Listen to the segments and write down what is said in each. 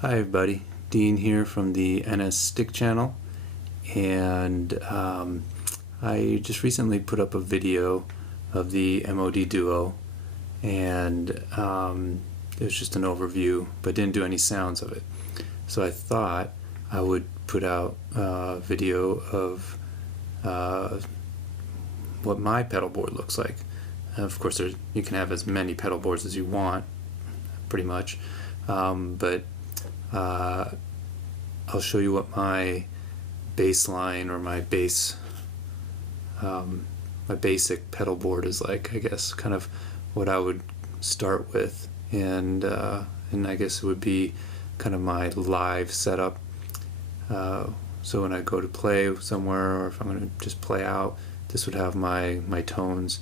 Hi everybody, Dean here from the NS Stick channel, and I just recently put up a video of the MOD Duo, and it was just an overview but didn't do any sounds of it. So I thought I would put out a video of what my pedal board looks like. Of course you can have as many pedal boards as you want, pretty much, but I'll show you what my baseline or my basic pedal board is like, I guess, kind of what I would start with, and I guess it would be kind of my live setup. So when I go to play somewhere, or if I'm going to just play out, this would have my tones.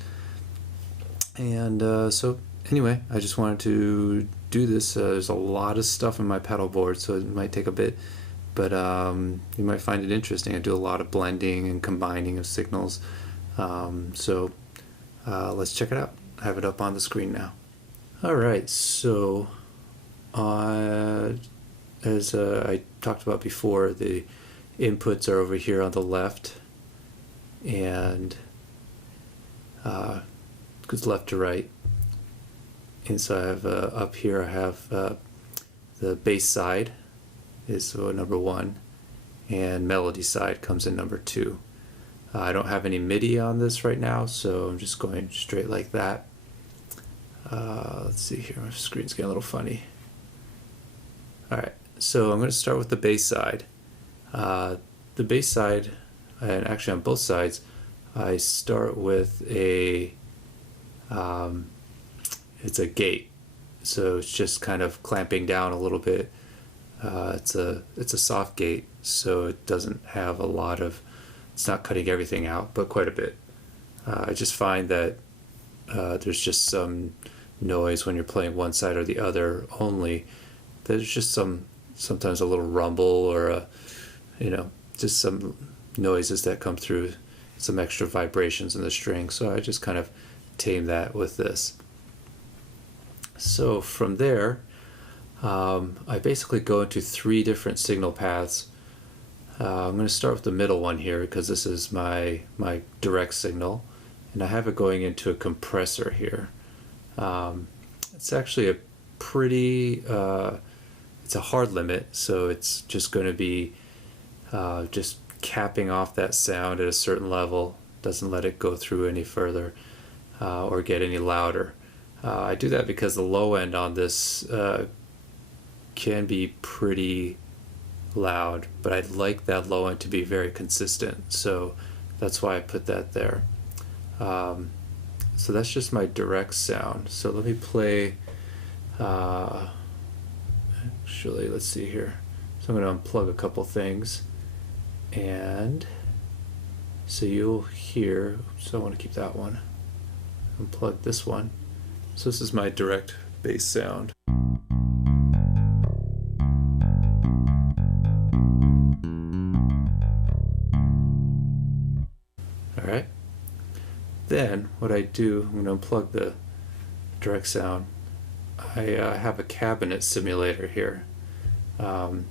And so anyway, I just wanted to do this. There's a lot of stuff in my pedal board, so it might take a bit, but you might find it interesting. I do a lot of blending and combining of signals. So let's check it out. I have it up on the screen now. Alright, so as I talked about before, the inputs are over here on the left, and goes left to right. And so I have up here I have the bass side is number 1, and melody side comes in number 2. I don't have any MIDI on this right now, so I'm just going straight like that. Let's see here, my screen's getting a little funny. Alright, so I'm going to start with the bass side. The bass side, and actually on both sides, I start with it's a gate, so it's just kind of clamping down a little bit. It's a soft gate, so it doesn't have a lot of, it's not cutting everything out, but quite a bit. I just find that there's just some noise when you're playing one side or the other only. There's just sometimes a little rumble, or just some noises that come through, some extra vibrations in the string. So I just kind of tame that with this. So from there, I basically go into 3 different signal paths. I'm going to start with the middle one here, because this is my direct signal, and I have it going into a compressor here. It's actually a pretty, it's a hard limit, so it's just going to be just capping off that sound at a certain level, doesn't let it go through any further or get any louder. I do that because the low end on this can be pretty loud, but I'd like that low end to be very consistent, so that's why I put that there. So that's just my direct sound. So let me play, actually, let's see here. So I'm going to unplug a couple things, and so you'll hear, so I want to keep that one, unplug this one. So this is my direct bass sound. Alright. Then what I do, I'm going to unplug the direct sound. I have a cabinet simulator here. It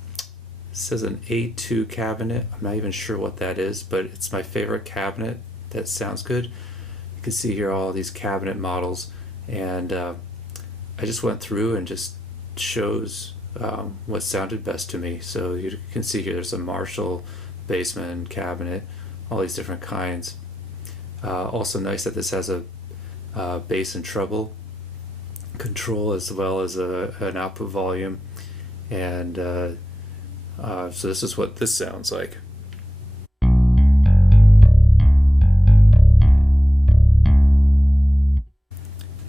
says an A2 cabinet. I'm not even sure what that is, but it's my favorite cabinet. That sounds good. You can see here all these cabinet models. And I just went through and just chose what sounded best to me. So you can see here there's a Marshall Bassman cabinet, all these different kinds. Also nice that this has a bass and treble control, as well as an output volume. And so this is what this sounds like.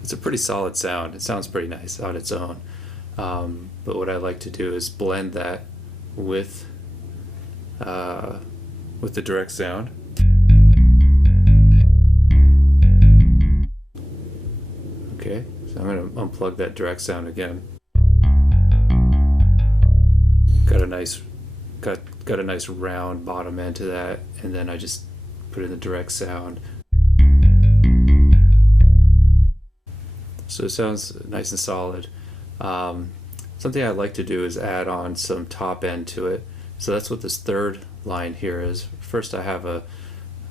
It's a pretty solid sound. It sounds pretty nice on its own. But what I like to do is blend that with the direct sound. Okay, so I'm going to unplug that direct sound again. Got a nice round bottom end to that, and then I just put in the direct sound. So it sounds nice and solid. something I like to do is add on some top end to it. So that's what this third line here is. First I have a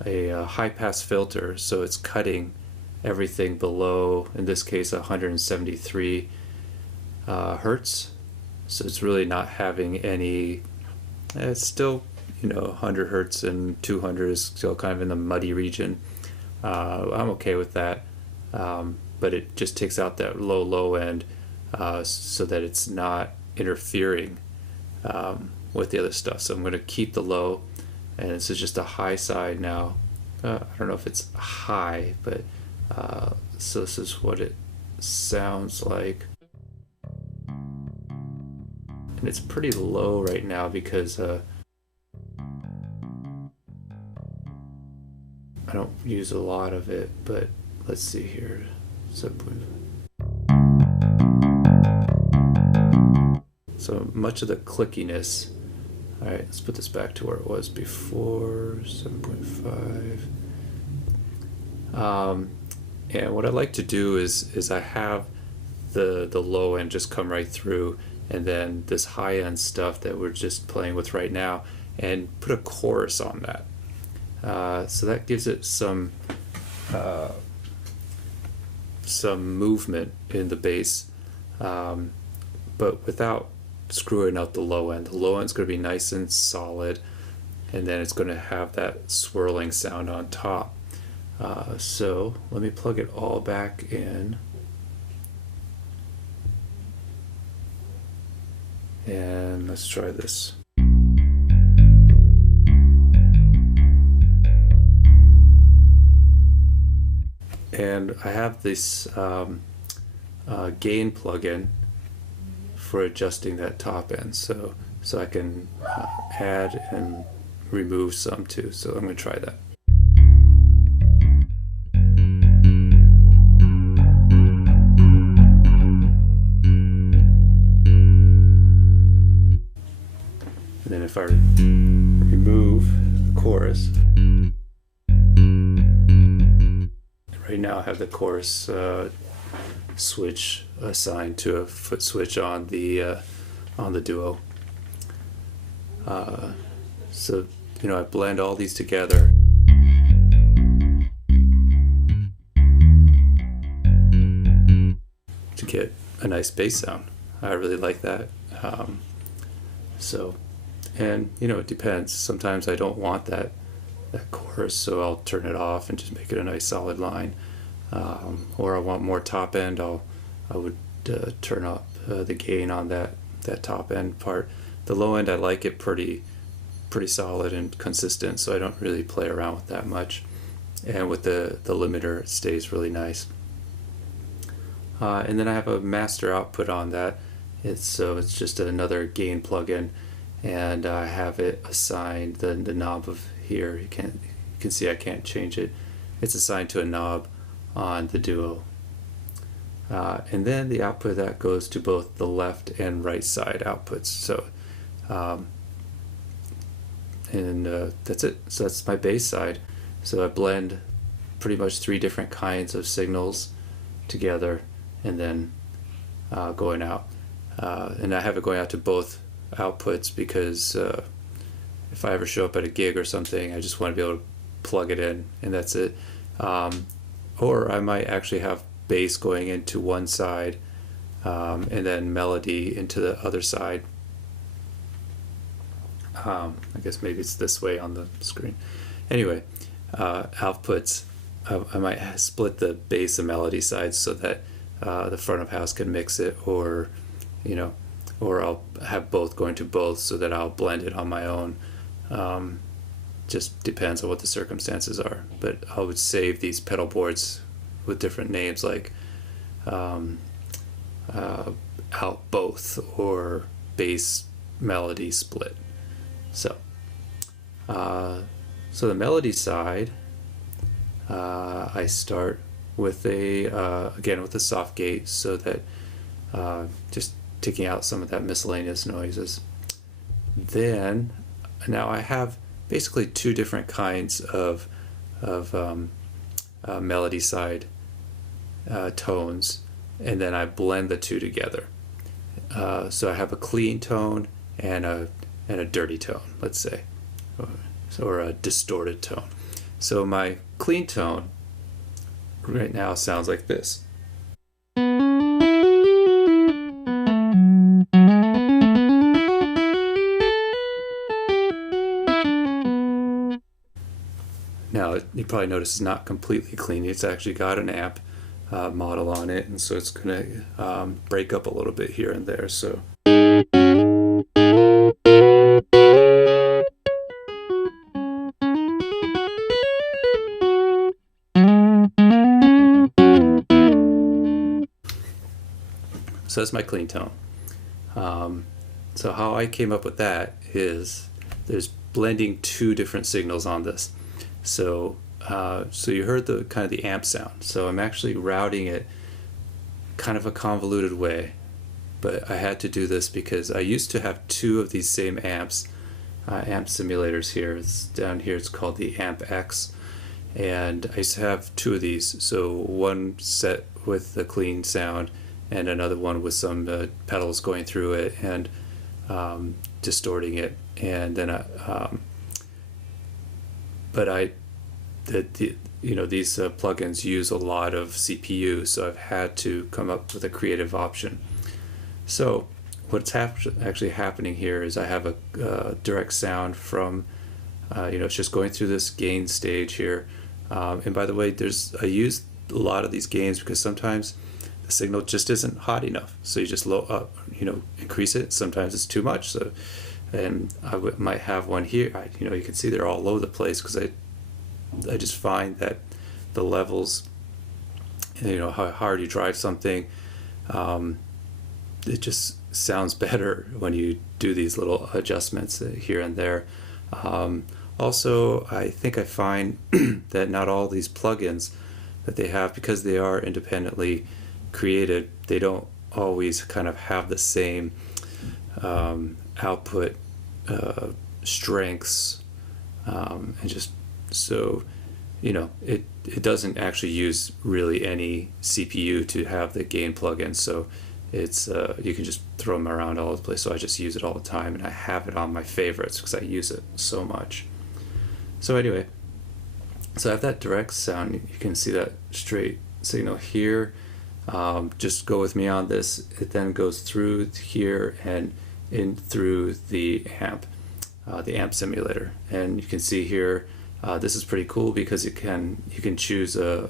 high pass filter, so it's cutting everything below, in this case 173 hertz. So it's really not having any, it's still, you know, 100 hertz and 200 is still kind of in the muddy region. I'm okay with that, but it just takes out that low end so that it's not interfering with the other stuff. So I'm going to keep the low, and this is just a high side now. I don't know if it's high, but so this is what it sounds like. And it's pretty low right now because I don't use a lot of it, but let's see here. 7.5. So much of the clickiness. All right, let's put this back to where it was before, 7.5. And what I like to do is I have the low end just come right through, and then this high end stuff that we're just playing with right now, and put a chorus on that. So that gives it some movement in the bass, but without screwing out the low end. The low end's going to be nice and solid, and then it's going to have that swirling sound on top. So let me plug it all back in. And let's try this. And I have this gain plugin for adjusting that top end, so I can add and remove some too. So I'm going to try that. And then if I remove the chorus, right now I have the chorus switch assigned to a foot switch on the Duo. So, you know, I blend all these together. To get a nice bass sound. I really like that. And you know, it depends. Sometimes I don't want that chorus, so I'll turn it off and just make it a nice solid line. Or I want more top end, I would turn up the gain on that top end part. The low end, I like it pretty solid and consistent, so I don't really play around with that much. And with the limiter, it stays really nice. And then I have a master output on that. It's just another gain plugin, and I have it assigned the knob of here. You can see I can't change it. It's assigned to a knob on the Duo. And then the output of that goes to both the left and right side outputs. So that's it. So that's my bass side. So I blend pretty much 3 different kinds of signals together, and then going out. And I have it going out to both outputs because if I ever show up at a gig or something, I just want to be able to plug it in, and that's it. Or I might actually have bass going into one side and then melody into the other side. I guess maybe it's this way on the screen. Anyway, outputs, I might split the bass and melody sides so that the front of house can mix it, or or I'll have both going to both so that I'll blend it on my own. Just depends on what the circumstances are. But I would save these pedal boards with different names like out both or bass melody split. So the melody side, I start with again with a soft gate, so that just taking out some of that miscellaneous noises. Then now I have basically 2 different kinds of melody side tones, and then I blend the 2 together. so I have a clean tone and a dirty tone, let's say, or a distorted tone. So my clean tone right now sounds like this. Now, you probably notice it's not completely clean. It's actually got an amp model on it, and so it's going to break up a little bit here and there. So that's my clean tone. So how I came up with that is there's blending two different signals on this. So you heard the kind of the amp sound. So I'm actually routing it kind of a convoluted way, but I had to do this because I used to have two of these same amps, amp simulators here. It's down here. It's called the Amp X, and I used to have two of these. So one set with the clean sound, and another one with some pedals going through it and distorting it. And then these plugins use a lot of CPU, so I've had to come up with a creative option. So what's actually happening here is I have a direct sound from, it's just going through this gain stage here. And by the way, I use a lot of these gains because sometimes the signal just isn't hot enough. So you just increase it. Sometimes it's too much. So, and I might have one here. You can see they're all over the place because I just find that the levels, how hard you drive something, it just sounds better when you do these little adjustments here and there. Also, I think I find that not all these plugins that they have, because they are independently created, they don't always kind of have the same output strengths, and just so it doesn't actually use really any CPU to have the gain plugin, so it's you can just throw them around all over the place. So I just use it all the time, and I have it on my favorites because I use it so much. So anyway, so I have that direct sound. You can see that straight signal here. Just go with me on this. It then goes through here and in through the amp simulator, and you can see here. This is pretty cool because you can choose a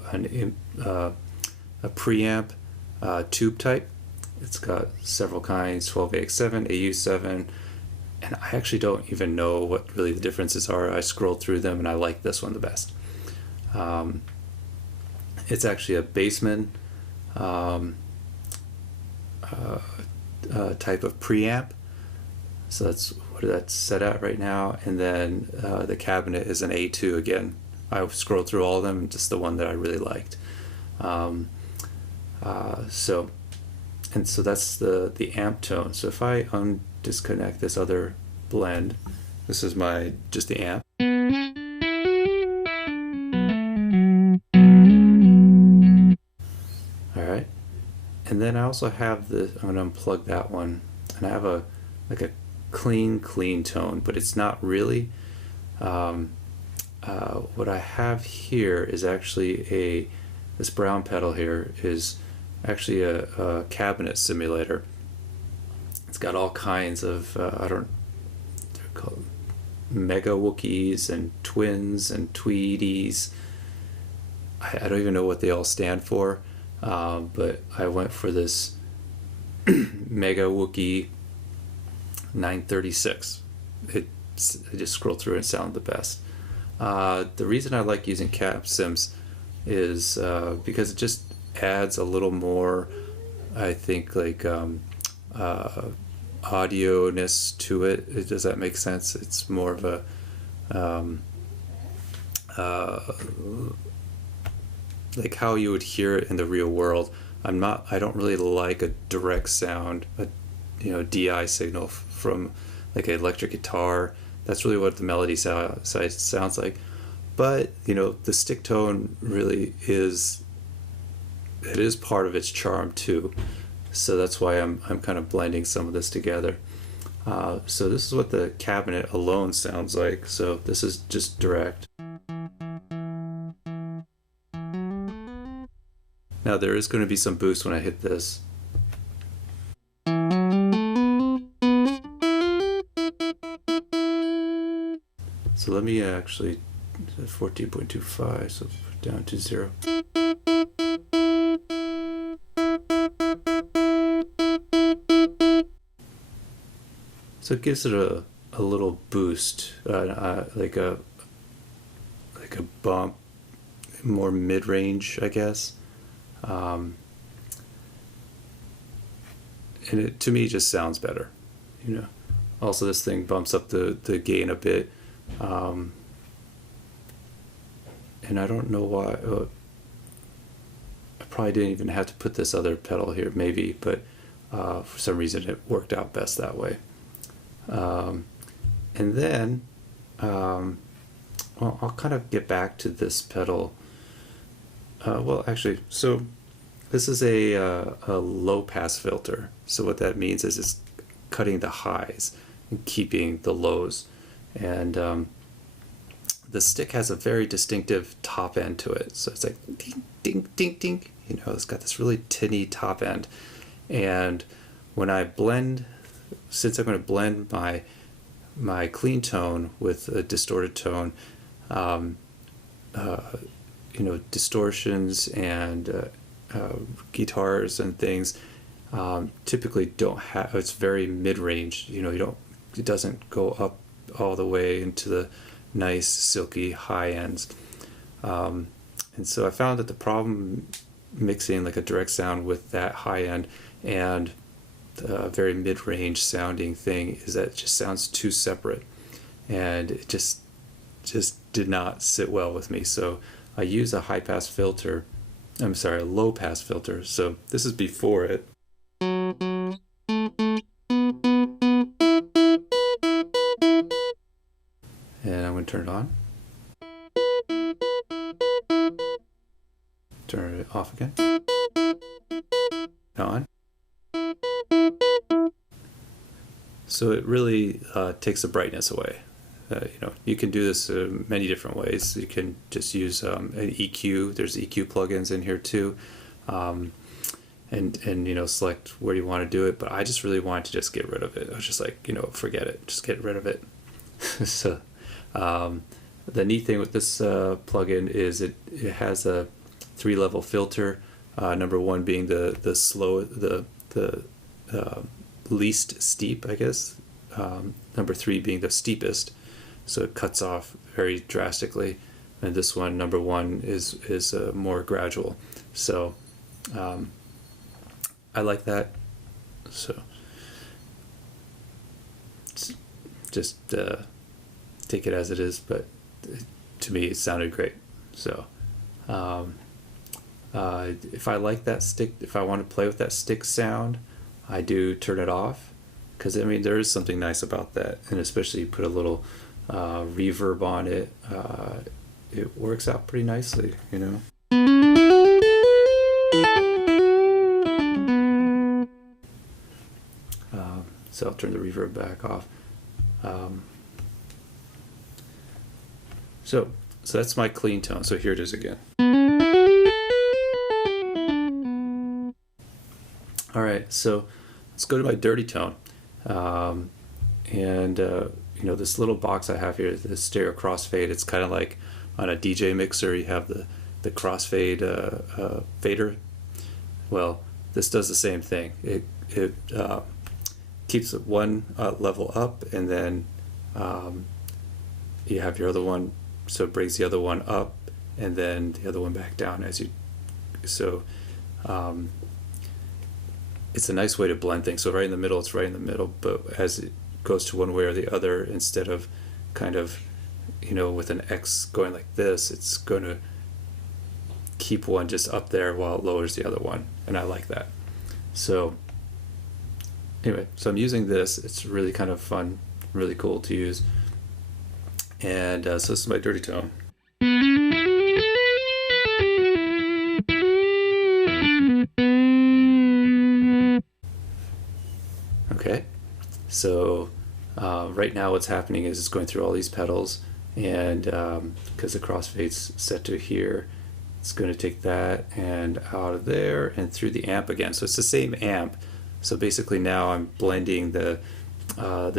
preamp tube type. It's got several kinds: 12AX7, AU7, and I actually don't even know what really the differences are. I scrolled through them and I like this one the best. It's actually a Bassman type of preamp. So that's what that's set at right now. And then the cabinet is an A2 again. I scrolled through all of them, just the one that I really liked. So that's the amp tone. So if I disconnect this other blend, this is just the amp. All right. And then I also have I'm going to unplug that one, and I have a clean tone, but it's not really. What I have here is actually this brown pedal here is actually a cabinet simulator. It's got all kinds of they're called mega Wookiees and twins and Tweedies. I don't even know what they all stand for, but I went for this mega Wookie 936. I just scrolled through and it sounded the best. The reason I like using cap sims is because it just adds a little more, I think, audio-ness to it. Does that make sense? It's more of a like how you would hear it in the real world. I don't really like a direct sound, a DI signal from like an electric guitar. That's really what the melody sounds like. But the stick tone really is part of its charm too. So that's why I'm kind of blending some of this together. So this is what the cabinet alone sounds like. So this is just direct. Now there is going to be some boost when I hit this. So let me actually 14.25, so down to 0. So it gives it a little boost, like a bump, more mid-range, I guess. And it, to me, just sounds better, you know. Also, this thing bumps up the gain a bit, and I don't know why. I probably didn't even have to put this other pedal here, maybe, but for some reason it worked out best that way. And then, well, I'll kind of get back to this pedal. Well, actually, so this is a low pass filter. So what that means is it's cutting the highs and keeping the lows. And the stick has a very distinctive top end to it. So it's like ding, ding, ding, ding. You know, it's got this really tinny top end. And when I blend, since I'm going to blend my clean tone with a distorted tone, you know, distortions and guitars and things typically don't have, it's very mid-range, you know, it doesn't go up all the way into the nice silky high ends. And so I found that the problem mixing like a direct sound with that high end and a very mid-range sounding thing is that it just sounds too separate, and it just did not sit well with me. So I use a high pass filter, I'm sorry, a low pass filter. So this is before it. And I'm going to turn it on. Turn it off again. On. So it really takes the brightness away. You know, you can do this many different ways. You can just use an EQ. There's EQ plugins in here too, and you know, select where you want to do it. But I just really wanted to just get rid of it. I was just like, you know, forget it, just get rid of it. So the neat thing with this plugin is it has a 3-level filter. Number 1 being the slow, the least steep, I guess. Number 3 being the steepest, so it cuts off very drastically. And this one, number 1, is more gradual. So I like that. So just take it as it is, but to me it sounded great. So if I like that stick, if I want to play with that stick sound, I do turn it off, because I mean there is something nice about that, and especially you put a little reverb on it, it works out pretty nicely, you know. So I'll turn the reverb back off. So that's my clean tone. So here it is again. All right, so let's go to my dirty tone. You know, this little box I have here, the stereo crossfade, it's kind of like on a DJ mixer, you have the crossfade fader. Well, this does the same thing. It keeps one level up, and then you have your other one, so it brings the other one up, and then the other one back down as you, so it's a nice way to blend things. So right in the middle, it's right in the middle, but as it goes to one way or the other, instead of kind of, you know, with an X going like this, it's going to keep one just up there while it lowers the other one, and I like that. So anyway, so I'm using this. It's really kind of fun, really cool to use. And so this is my dirty tone. So right now what's happening is it's going through all these pedals, and because the crossfade's set to here, it's going to take that and out of there and through the amp again. So it's the same amp. So basically now I'm blending the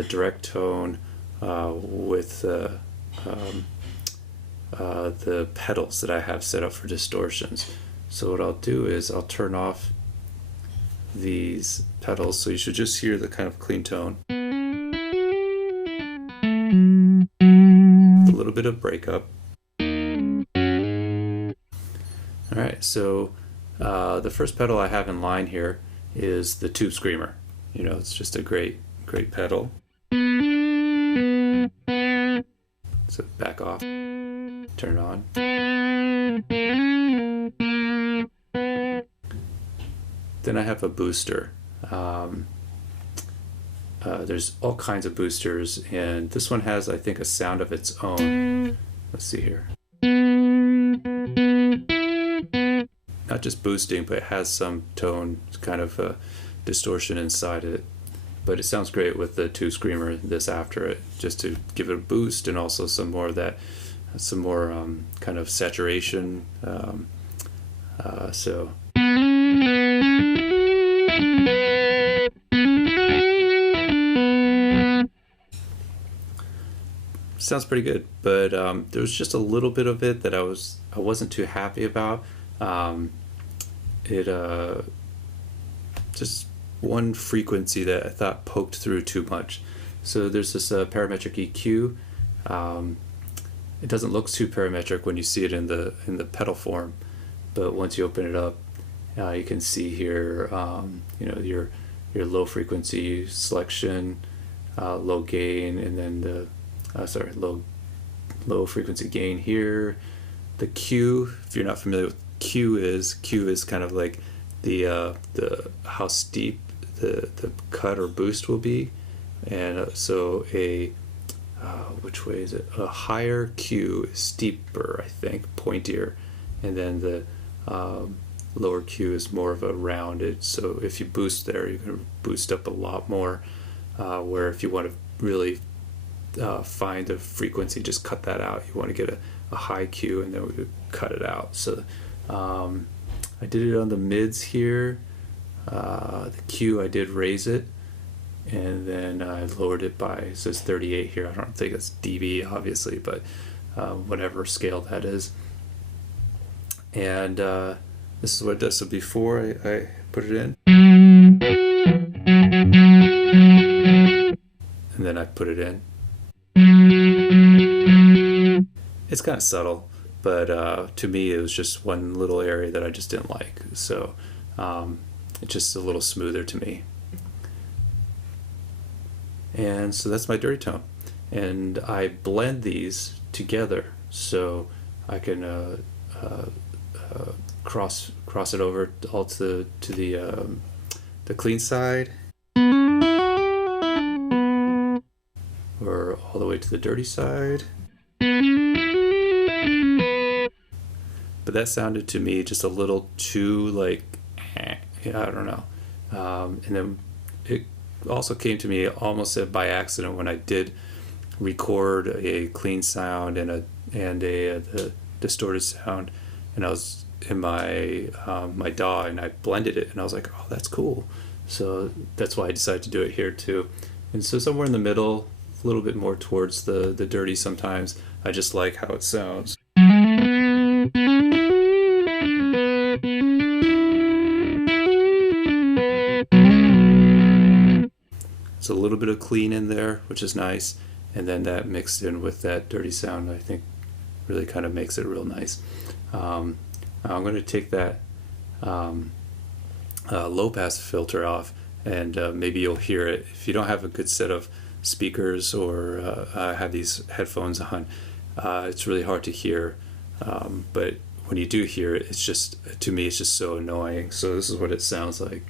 direct tone with the pedals that I have set up for distortions. So what I'll do is I'll turn off these pedals, so you should just hear the kind of clean tone. A little bit of breakup. Alright, so the first pedal I have in line here is the Tube Screamer. You know, it's just a great pedal. So back off, turn it on. Then I have a booster. There's all kinds of boosters, and this one has, I think, a sound of its own. Let's see here. Not just boosting, but it has some tone, kind of distortion inside it. But it sounds great with the Tube Screamer, this after it, just to give it a boost, and also some more of that, some more kind of saturation. So. Sounds pretty good, but there was just a little bit of it that I wasn't too happy about. Just one frequency that I thought poked through too much. So there's this parametric EQ. It doesn't look too parametric when you see it in the pedal form, but once you open it up, you can see here, you know, your low frequency selection, low gain, and then the low frequency gain here. The Q, if you're not familiar with Q is kind of like the how steep the cut or boost will be, and so which way is it? A higher Q is steeper, I think, pointier, and then the lower Q is more of a rounded. So if you boost there, you're going to boost up a lot more. Where if you want to really find the frequency, just cut that out. You want to get a high Q, and then we would cut it out. So I did it on the mids here. The Q, I did raise it, and then I lowered it by, it says 38 here. I don't think it's dB, obviously, but whatever scale that is. And this is what it does. So before I put it in, and then I put it in. It's kind of subtle, but to me it was just one little area that I just didn't like. So it's just a little smoother to me. And so that's my dirty tone. And I blend these together so I can cross it over all to the clean side, or all the way to the dirty side. But that sounded to me just a little too like, I don't know. And then it also came to me almost by accident when I did record a clean sound and the distorted sound, and I was in my my DAW, and I blended it, and I was like, oh, that's cool. So that's why I decided to do it here too. And so somewhere in the middle, a little bit more towards the dirty sometimes. I just like how it sounds. So a little bit of clean in there, which is nice, and then that mixed in with that dirty sound, I think really kind of makes it real nice. I'm going to take that low pass filter off, and maybe you'll hear it. If you don't have a good set of speakers or have these headphones on, it's really hard to hear, but when you do hear it, it's just, to me, it's just so annoying. So this is what it sounds like.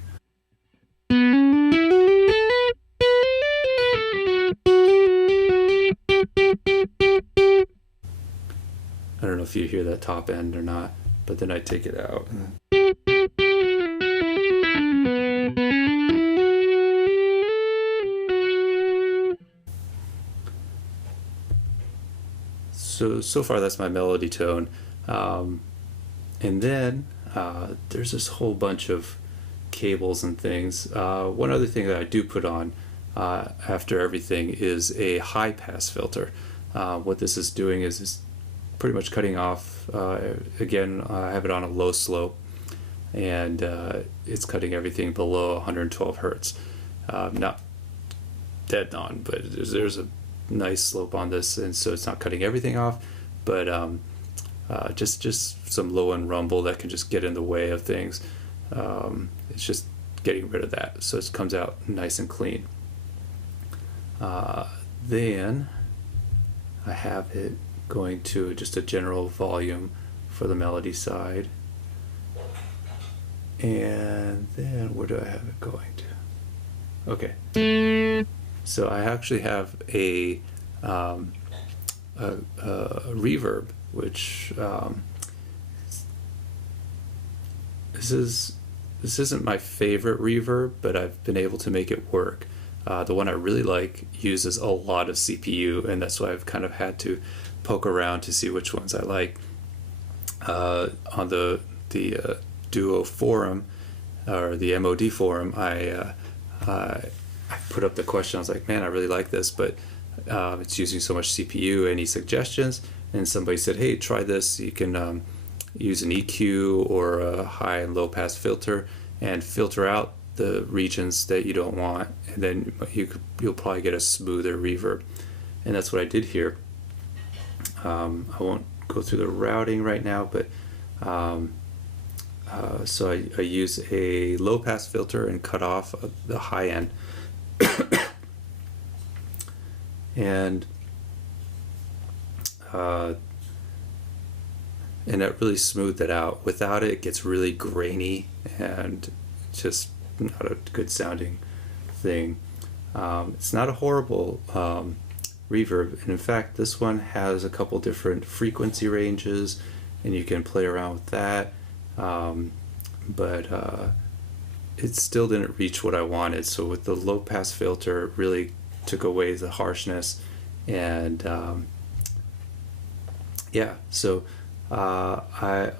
I don't know if you hear that top end or not, but then I take it out. so far that's my melody tone. And then there's this whole bunch of cables and things. One other thing that I do put on after everything is a high pass filter. What this is doing is pretty much cutting off, again, I have it on a low slope, and it's cutting everything below 112 hertz. Not dead on, but there's a nice slope on this, and so it's not cutting everything off, but just some low end rumble that can just get in the way of things. It's just getting rid of that, so it comes out nice and clean. Then I have it going to just a general volume for the melody side, and then where do I have it going to? Okay, so I actually have a reverb, which this isn't my favorite reverb, but I've been able to make it work. The one I really like uses a lot of CPU, and that's why I've kind of had to poke around to see which ones I like. On the Duo forum, or the MOD forum, I put up the question. I was like, man, I really like this, but it's using so much CPU. Any suggestions? And somebody said, hey, try this. You can use an EQ or a high and low pass filter and filter out the regions that you don't want, and then you'll probably get a smoother reverb. And that's what I did here. I won't go through the routing right now, but so I use a low pass filter and cut off the high end. And that really smoothed it out. Without it, it gets really grainy and just not a good sounding thing. It's not a horrible reverb, and in fact this one has a couple different frequency ranges, and you can play around with that, but it still didn't reach what I wanted. So with the low pass filter, it really took away the harshness, and yeah, so I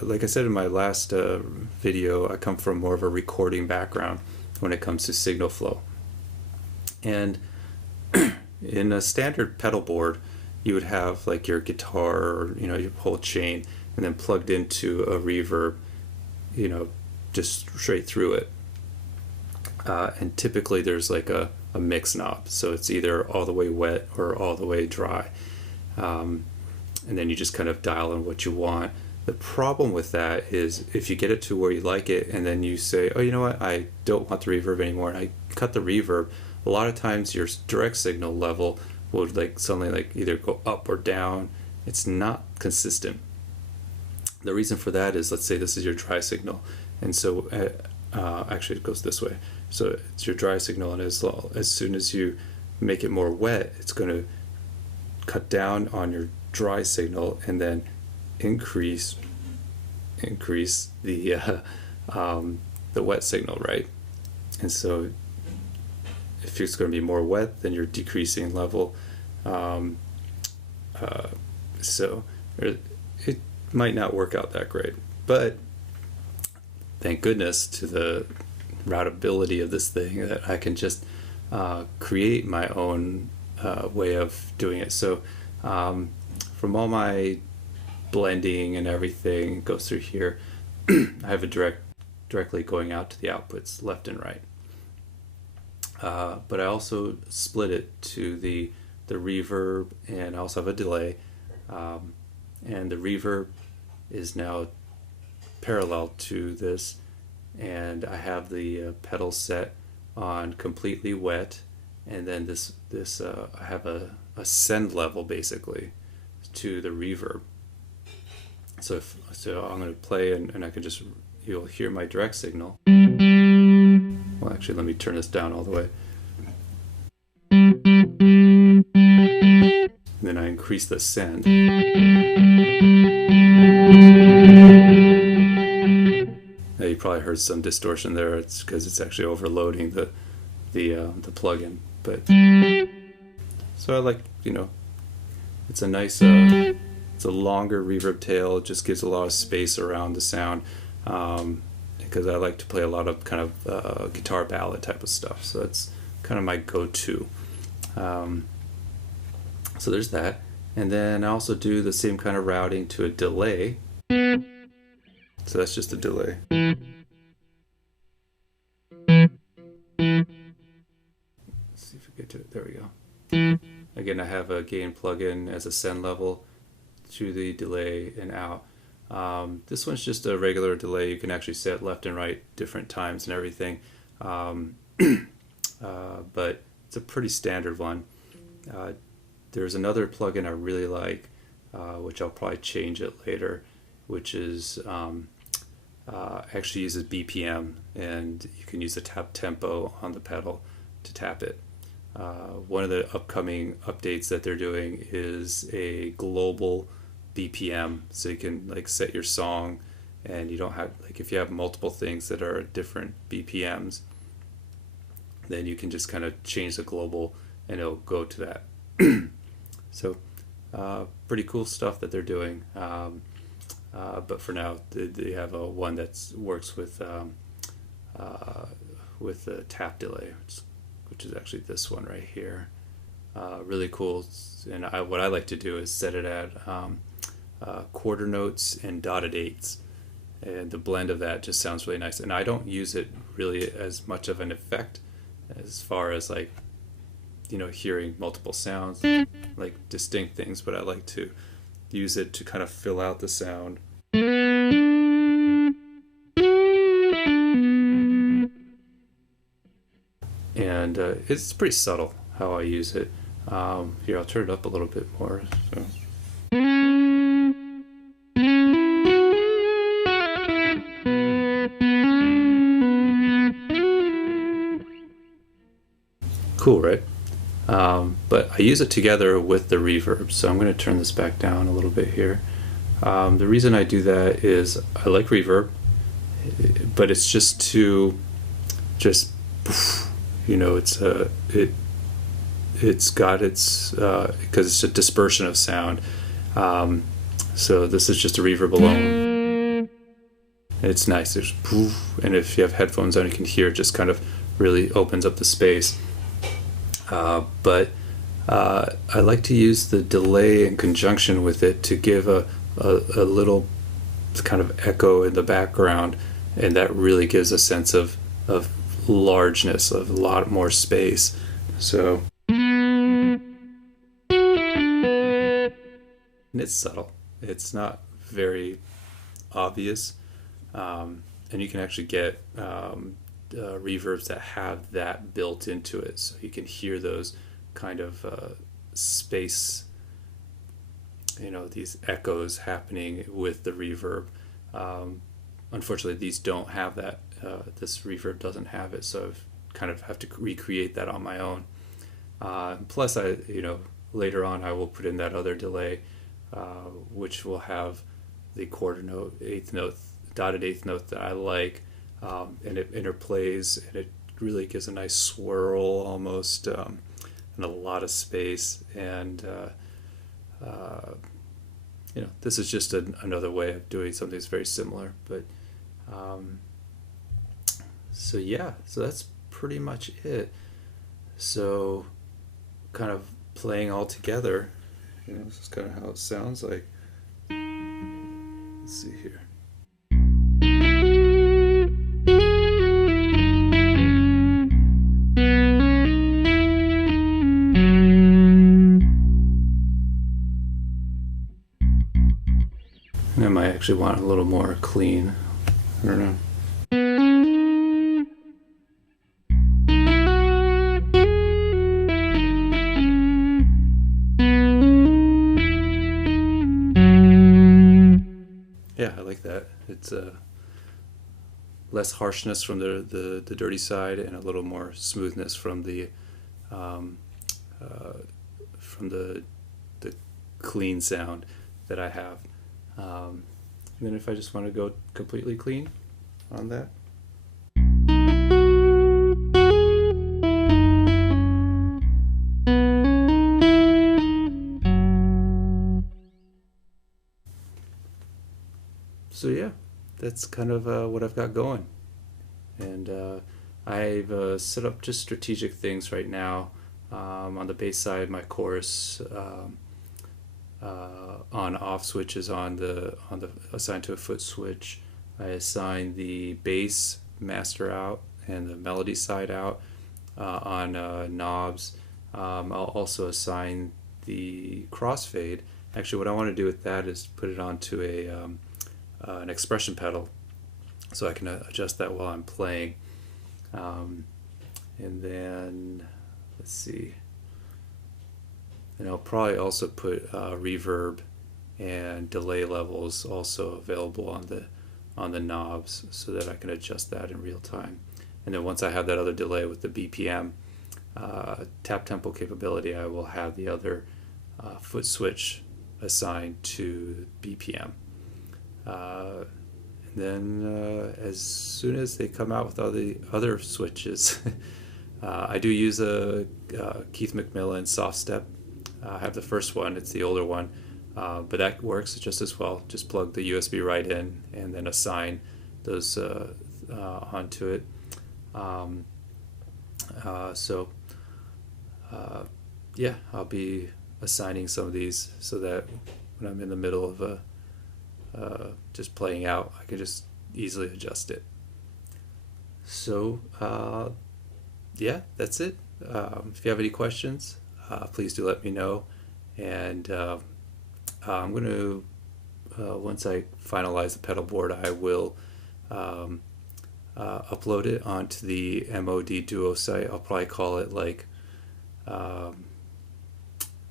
like I said in my last video, I come from more of a recording background when it comes to signal flow. And in a standard pedal board, you would have like your guitar, or your whole chain, and then plugged into a reverb, just straight through it. And typically there's like a mix knob, so it's either all the way wet or all the way dry. And then you just kind of dial in what you want. The problem with that is if you get it to where you like it, and then you say, oh, you know what, I don't want the reverb anymore, and I cut the reverb, a lot of times your direct signal level would suddenly either go up or down. It's not consistent. The reason for that is, let's say this is your dry signal, and so actually it goes this way. So it's your dry signal, and as soon as you make it more wet, it's going to cut down on your dry signal and then increase the wet signal, right? And so if it's going to be more wet, then you're decreasing level. So it might not work out that great, but thank goodness to the routability of this thing that I can just create my own way of doing it. So from all my blending and everything goes through here, I have it directly going out to the outputs left and right. But I also split it to the reverb, and I also have a delay, and the reverb is now parallel to this, and I have the pedal set on completely wet, and then this I have a send level basically to the reverb. So I'm going to play, and I can just, you'll hear my direct signal. Well, actually, let me turn this down all the way. And then I increase the send. Now you probably heard some distortion there. It's because it's actually overloading the plugin. But so I like, It's a nice, it's a longer reverb tail. It just gives a lot of space around the sound, because I like to play a lot of kind of guitar ballad type of stuff. So it's kind of my go-to. So there's that. And then I also do the same kind of routing to a delay. So that's just a delay. Let's see if we get to it. There we go. Again, I have a gain plugin as a send level to the delay and out. This one's just a regular delay. You can actually set left and right different times and everything. But it's a pretty standard one. There's another plugin I really like, which I'll probably change it later, which is actually uses BPM, and you can use the tap tempo on the pedal to tap it. One of the upcoming updates that they're doing is a global BPM, so you can like set your song, and you don't have, like, if you have multiple things that are different BPMs, then you can just kind of change the global and it'll go to that. So pretty cool stuff that they're doing. But for now, they have a one that works with the tap delay, which is actually this one right here. Really cool. And what I like to do is set it at quarter notes and dotted eighths, and the blend of that just sounds really nice. And I don't use it really as much of an effect as far as, like, you know, hearing multiple sounds, like distinct things, but I like to use it to kind of fill out the sound. And it's pretty subtle how I use it. Here, I'll turn it up a little bit more. So. Cool, right? But I use it together with the reverb, so I'm going to turn this back down a little bit here. The reason I do that is I like reverb, but it's just too, you know, it's got its, because it's a dispersion of sound. So this is just a reverb alone. It's nice. There's poof, and if you have headphones on, you can hear it just kind of really opens up the space. But I like to use the delay in conjunction with it to give a little kind of echo in the background, and that really gives a sense of largeness, of a lot more space. So, and it's subtle. It's not very obvious, and you can actually get reverbs that have that built into it, so you can hear those kind of space, you know, these echoes happening with the reverb. Unfortunately, these don't have that. This reverb doesn't have it, so I've kind of have to recreate that on my own. Plus, you know, later on I will put in that other delay, which will have the quarter note, eighth note, dotted eighth note that I like. And it interplays, and it really gives a nice swirl almost, and a lot of space. And you know, this is just another way of doing something that's very similar. But so yeah, so that's pretty much it. So kind of playing all together, you know, this is kind of how it sounds like. Let's see here. I might actually want a little more clean. I don't know. Yeah, I like that. It's less harshness from the dirty side, and a little more smoothness from the clean sound that I have. And then if I just want to go completely clean on that. So yeah, that's kind of what I've got going. And I've set up just strategic things right now. On the bass side, my chorus on off switch is on the assigned to a foot switch. I assign the bass master out and the melody side out on knobs. I'll also assign the crossfade. Actually, what I want to do with that is put it onto an expression pedal, so I can adjust that while I'm playing. And then let's see. And I'll probably also put reverb and delay levels also available on the knobs, so that I can adjust that in real time. And then once I have that other delay with the BPM tap tempo capability, I will have the other foot switch assigned to BPM. And then as soon as they come out with all the other switches, I do use a Keith McMillan soft step. I have the first one, it's the older one, but that works just as well. Just plug the USB right in and then assign those onto it. Yeah, I'll be assigning some of these so that when I'm in the middle of just playing out, I can just easily adjust it. So yeah, that's it. If you have any questions, please do let me know. And I'm going to, once I finalize the pedal board, I will upload it onto the MOD Duo site. I'll probably call it like, I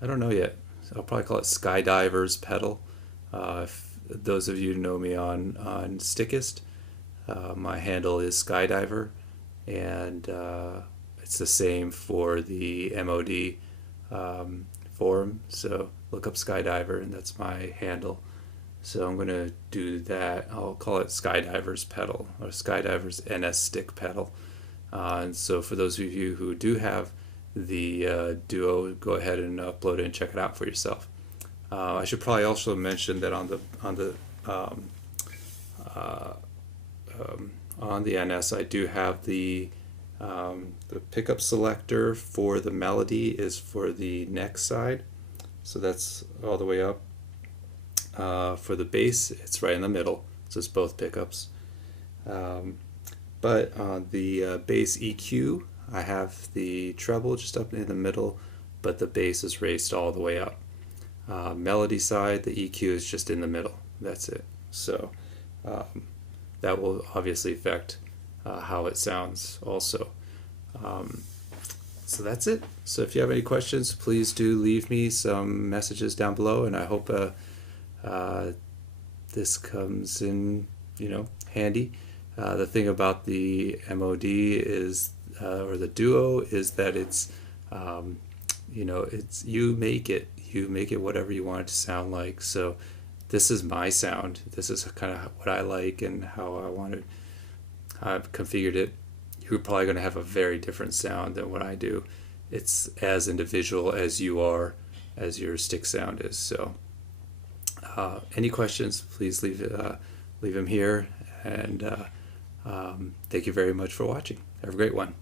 don't know yet. I'll probably call it Skydiver's Pedal. If those of you who know me on Stickist, my handle is Skydiver, and it's the same for the MOD forum. So look up Skydiver, and that's my handle. So I'm going to do that. I'll call it Skydiver's Pedal, or Skydiver's NS Stick Pedal. And so for those of you who do have the Duo, go ahead and upload it and check it out for yourself. I should probably also mention that on the NS, I do have the pickup selector for the melody is for the neck side, so that's all the way up. For the bass, it's right in the middle, so it's both pickups. But on the bass EQ, I have the treble just up in the middle, but the bass is raised all the way up. Melody side, the EQ is just in the middle. That's it. So that will obviously affect how it sounds also. So that's it. So if you have any questions, please do leave me some messages down below, and I hope this comes in, handy. The thing about the MOD is, or the Duo, is that it's, it's you make it whatever you want it to sound like. So this is my sound. This is kind of what I like and how I want it. I've configured it. You're probably going to have a very different sound than what I do. It's as individual as you are, as your stick sound is. So any questions, please leave them here. And thank you very much for watching. Have a great one.